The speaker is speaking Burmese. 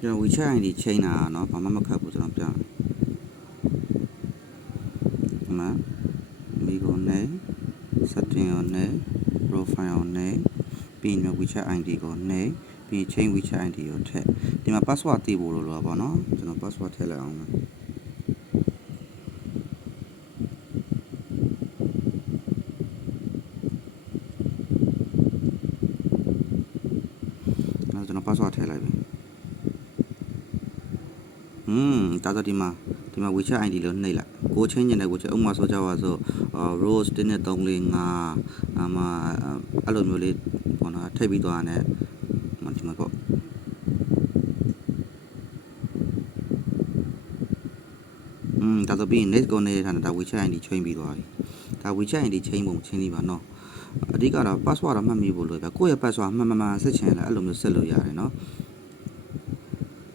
ကျွန်တော် WeChat ID ချိန်တာเนาะဘာမှမခတ်ဘူးကျွန်တော်ပြမယ်ဒီမှာမိကုန်နဲ့ setting ကိုနဲ့ profile ကိုနဲ့ပြီးရင် WeChat ID ကိုနဲ့ပြီးချိန် WeChat ID ကိုထည့်ဒီမှာ password သိဖို့လို့လို့ပါเนาะကျွန်တော် password ထည့်လိုက်အောင်မယ်အဲ့တော့ကျွန်တော် password ထည့်လိုက်ပြီ อืมဒါဆိုဒီမှာဒီမှာ WeChat ID လို့နှိပ်လိုက်ကိုချင်းကျင်တဲ့ကိုချင်းဥပမာဆိုကြပါစို့အာ rose 1နဲ့3 4 5အမအဲ့လိုမျိုးလေးပေါ့နော်ထိပ်ပြီးသွားတယ်ဒီမှာပေါ့อืมဒါဆိုပြီးရင် next ကိုနေတဲ့ထားတာဒါ WeChat ID ချိန်ပြီးသွားပြီဒါ WeChat ID ချိန်ပုံချင်းပြီးပါနော်အဓိကတော့ password တော့မှတ်မိဖို့လိုပဲကိုယ့်ရဲ့ password မှန်မှန်မှန်ဆက်ချင်လဲအဲ့လိုမျိုးဆက်လို့ရတယ်နော်